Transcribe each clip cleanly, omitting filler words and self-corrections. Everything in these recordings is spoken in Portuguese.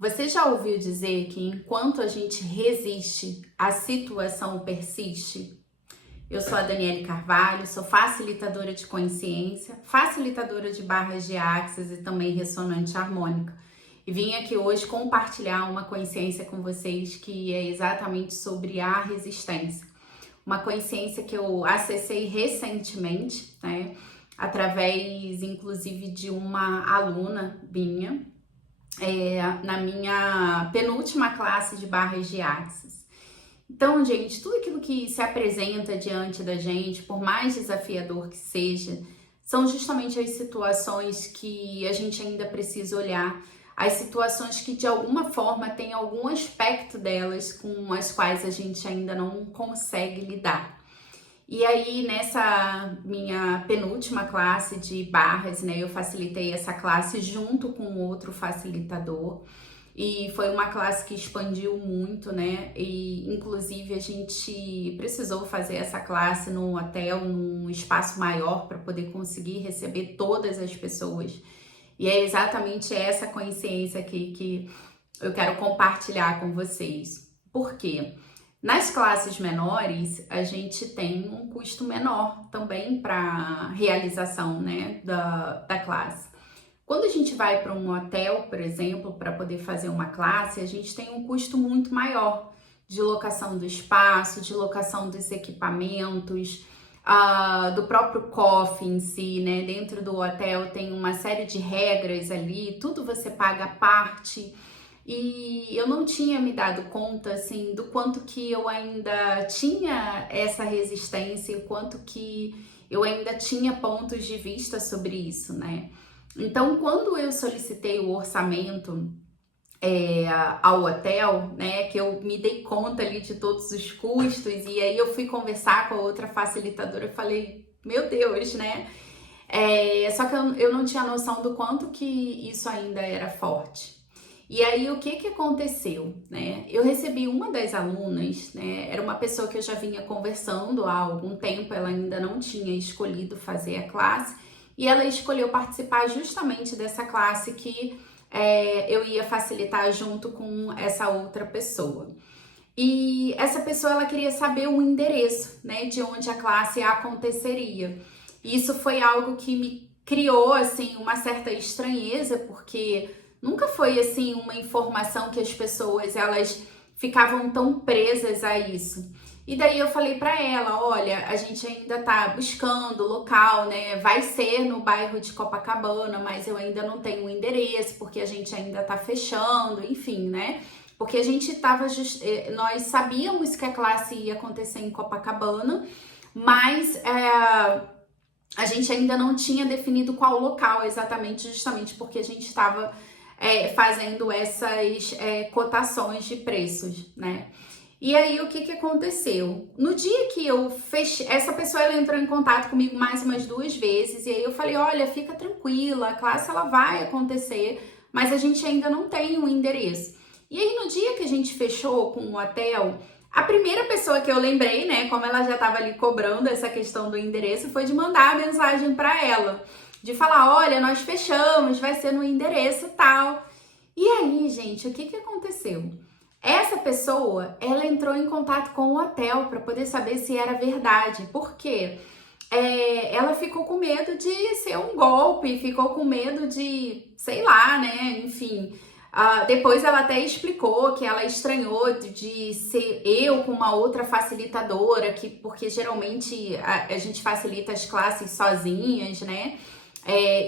Você já ouviu dizer que enquanto a gente resiste, a situação persiste? Eu sou a Daniele Carvalho, sou facilitadora de consciência, facilitadora de barras de axis e também ressonante harmônica. E vim aqui hoje compartilhar uma consciência com vocês que é exatamente sobre a resistência. Uma consciência que eu acessei recentemente, né? Através, inclusive, de uma aluna minha, na minha penúltima classe de barras de axis. Então, gente, tudo aquilo que se apresenta diante da gente, por mais desafiador que seja, são justamente as situações que a gente ainda precisa olhar, as situações que de alguma forma tem algum aspecto delas com as quais a gente ainda não consegue lidar. E aí, nessa minha penúltima classe de barras, né, eu facilitei essa classe junto com outro facilitador. E foi uma classe que expandiu muito, né? E inclusive a gente precisou fazer essa classe num hotel, num espaço maior para poder conseguir receber todas as pessoas. E é exatamente essa consciência aqui que eu quero compartilhar com vocês. Por quê? Nas classes menores, a gente tem um custo menor também para realização, né, da classe. Quando a gente vai para um hotel, por exemplo, para poder fazer uma classe, a gente tem um custo muito maior de locação do espaço, de locação dos equipamentos, do próprio cofre em si, né? Dentro do hotel tem uma série de regras ali, tudo você paga à parte. E eu não tinha me dado conta, assim, do quanto que eu ainda tinha essa resistência, o quanto que eu ainda tinha pontos de vista sobre isso, né? Então, quando eu solicitei o orçamento ao hotel, né, que eu me dei conta ali de todos os custos, e aí eu fui conversar com a outra facilitadora e falei, meu Deus, né? Só que eu não tinha noção do quanto que isso ainda era forte. E aí, o que aconteceu, né? Eu recebi uma das alunas, né? Era uma pessoa que eu já vinha conversando há algum tempo, ela ainda não tinha escolhido fazer a classe, e ela escolheu participar justamente dessa classe que eu ia facilitar junto com essa outra pessoa. E essa pessoa, ela queria saber o endereço, né? De onde a classe aconteceria. E isso foi algo que me criou, assim, uma certa estranheza, porque nunca foi, assim, uma informação que as pessoas, elas ficavam tão presas a isso. E daí eu falei para ela, olha, a gente ainda tá buscando local, né? Vai ser no bairro de Copacabana, mas eu ainda não tenho o endereço, porque a gente ainda tá fechando, enfim, né? Porque a gente tava, nós sabíamos que a classe ia acontecer em Copacabana, mas a gente ainda não tinha definido qual local exatamente, justamente porque a gente estava fazendo essas cotações de preços, né? E aí, o que aconteceu? No dia que eu fechei, essa pessoa ela entrou em contato comigo mais umas 2 vezes, e aí eu falei, olha, fica tranquila, a classe ela vai acontecer, mas a gente ainda não tem o endereço. E aí, no dia que a gente fechou com o hotel, a primeira pessoa que eu lembrei, né, como ela já estava ali cobrando essa questão do endereço, foi de mandar a mensagem para ela, de falar, olha, nós fechamos, vai ser no endereço tal. E aí, gente, o que aconteceu? Essa pessoa, ela entrou em contato com o hotel para poder saber se era verdade. Por quê? Ela ficou com medo de ser um golpe, ficou com medo de, sei lá, né? Enfim, depois ela até explicou que ela estranhou de ser eu com uma outra facilitadora, porque geralmente a gente facilita as classes sozinhas, né?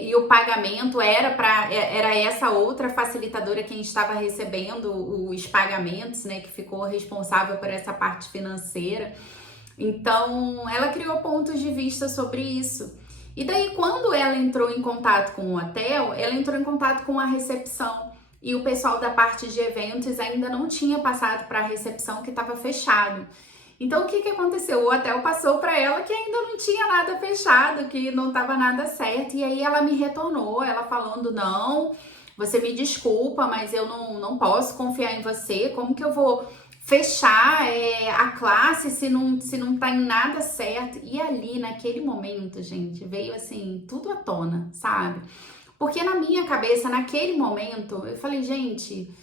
E o pagamento era essa outra facilitadora quem estava recebendo os pagamentos, né, que ficou responsável por essa parte financeira. Então, ela criou pontos de vista sobre isso. E daí, quando ela entrou em contato com o hotel, ela entrou em contato com a recepção. E o pessoal da parte de eventos ainda não tinha passado para a recepção, que estava fechado. Então, o que aconteceu? O hotel passou para ela que ainda não tinha nada fechado, que não estava nada certo. E aí ela me retornou, ela falando, não, você me desculpa, mas eu não posso confiar em você. Como que eu vou fechar a classe se não tá em nada certo? E ali, naquele momento, gente, veio assim, tudo à tona, sabe? Porque na minha cabeça, naquele momento, eu falei, gente,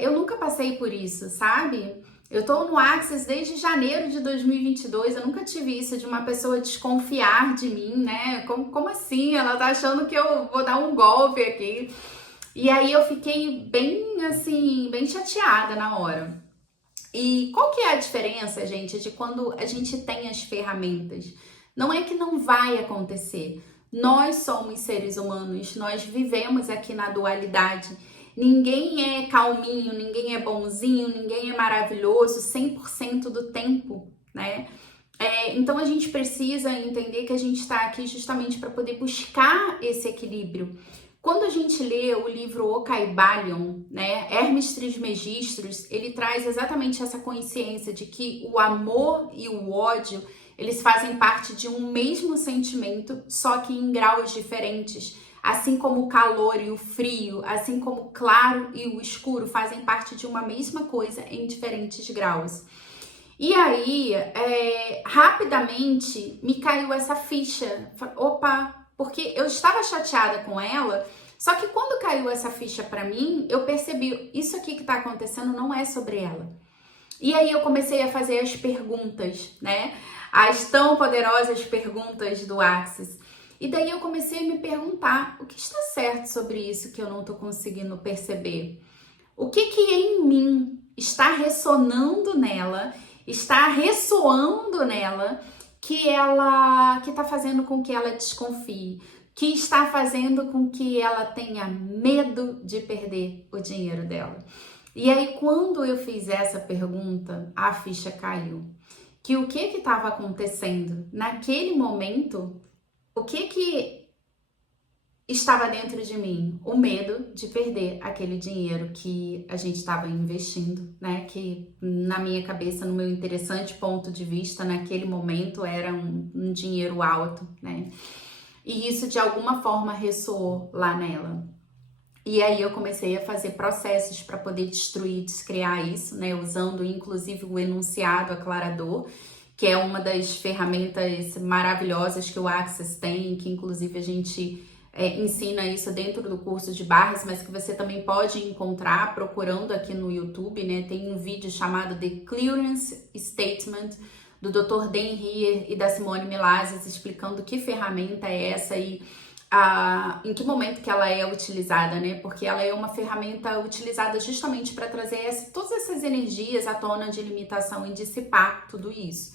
eu nunca passei por isso, sabe? Eu tô no Access desde janeiro de 2022, eu nunca tive isso de uma pessoa desconfiar de mim, né? Como assim? Ela tá achando que eu vou dar um golpe aqui. E aí eu fiquei bem, assim, bem chateada na hora. E qual que é a diferença, gente, de quando a gente tem as ferramentas? Não é que não vai acontecer. Nós somos seres humanos, nós vivemos aqui na dualidade. Ninguém é calminho, ninguém é bonzinho, ninguém é maravilhoso 100% do tempo, né? Então a gente precisa entender que a gente está aqui justamente para poder buscar esse equilíbrio. Quando a gente lê o livro O Caibalion, né, Hermes Trismegistus, ele traz exatamente essa consciência de que o amor e o ódio, eles fazem parte de um mesmo sentimento, só que em graus diferentes. Assim como o calor e o frio, assim como o claro e o escuro fazem parte de uma mesma coisa em diferentes graus. E aí, rapidamente, me caiu essa ficha. Opa, porque eu estava chateada com ela, só que quando caiu essa ficha pra mim, eu percebi, isso aqui que tá acontecendo não é sobre ela. E aí eu comecei a fazer as perguntas, né? As tão poderosas perguntas do Access. E daí eu comecei a me perguntar, o que está certo sobre isso que eu não tô conseguindo perceber? O que em mim está ressonando nela, está ressoando nela, que está fazendo com que ela desconfie, que está fazendo com que ela tenha medo de perder o dinheiro dela. E aí, quando eu fiz essa pergunta, a ficha caiu. Que o que estava acontecendo naquele momento, o que estava dentro de mim? O medo de perder aquele dinheiro que a gente estava investindo, né? Que na minha cabeça, no meu interessante ponto de vista, naquele momento era um dinheiro alto, né? E isso de alguma forma ressoou lá nela. E aí eu comecei a fazer processos para poder destruir, descriar isso, né? Usando inclusive o enunciado aclarador, que é uma das ferramentas maravilhosas que o Access tem, que inclusive a gente ensina isso dentro do curso de barras, mas que você também pode encontrar procurando aqui no YouTube, né? Tem um vídeo chamado The Clearance Statement, do Dr. Dan Heer e da Simone Milases, explicando que ferramenta é essa e em que momento que ela é utilizada, né? Porque ela é uma ferramenta utilizada justamente para trazer todas essas energias à tona de limitação e dissipar tudo isso.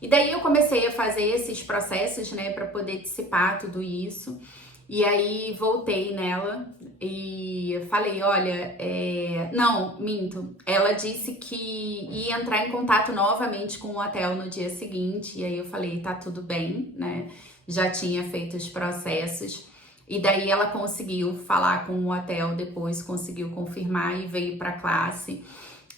E daí eu comecei a fazer esses processos, né, para poder dissipar tudo isso. E aí voltei nela e falei, olha, não, minto. Ela disse que ia entrar em contato novamente com o hotel no dia seguinte. E aí eu falei, tá tudo bem, né? Já tinha feito os processos. E daí ela conseguiu falar com o hotel depois, conseguiu confirmar e veio para a classe.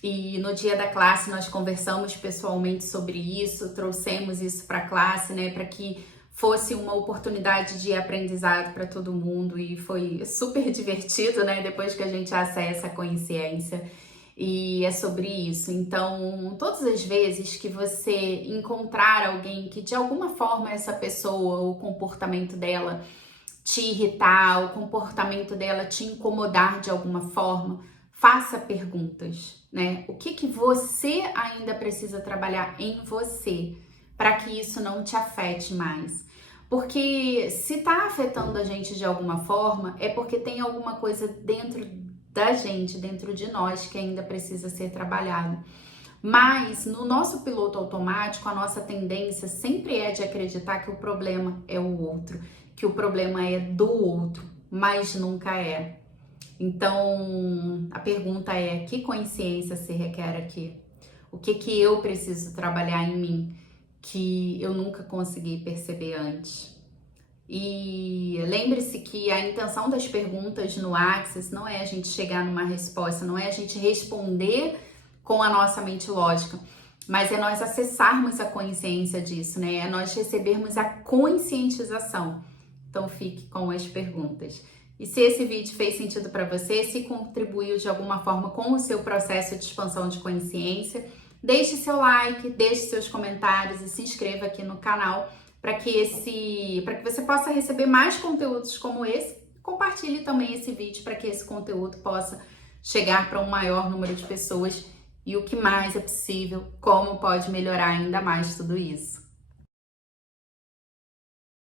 E no dia da classe nós conversamos pessoalmente sobre isso, trouxemos isso para a classe, né, para que fosse uma oportunidade de aprendizado para todo mundo e foi super divertido, né, depois que a gente acessa a consciência. E é sobre isso. Então, todas as vezes que você encontrar alguém que de alguma forma essa pessoa, o comportamento dela te irritar, o comportamento dela te incomodar de alguma forma, faça perguntas, né? O que você ainda precisa trabalhar em você para que isso não te afete mais? Porque se tá afetando a gente de alguma forma, é porque tem alguma coisa dentro da gente, dentro de nós, que ainda precisa ser trabalhado. Mas no nosso piloto automático, a nossa tendência sempre é de acreditar que o problema é o outro, que o problema é do outro, mas nunca é. Então, a pergunta é, que consciência se requer aqui? O que eu preciso trabalhar em mim que eu nunca consegui perceber antes? E lembre-se que a intenção das perguntas no Access não é a gente chegar numa resposta, não é a gente responder com a nossa mente lógica, mas é nós acessarmos a consciência disso, né? É nós recebermos a conscientização. Então fique com as perguntas. E se esse vídeo fez sentido para você, se contribuiu de alguma forma com o seu processo de expansão de consciência, deixe seu like, deixe seus comentários e se inscreva aqui no canal para que você possa receber mais conteúdos como esse. Compartilhe também esse vídeo para que esse conteúdo possa chegar para um maior número de pessoas e o que mais é possível, como pode melhorar ainda mais tudo isso.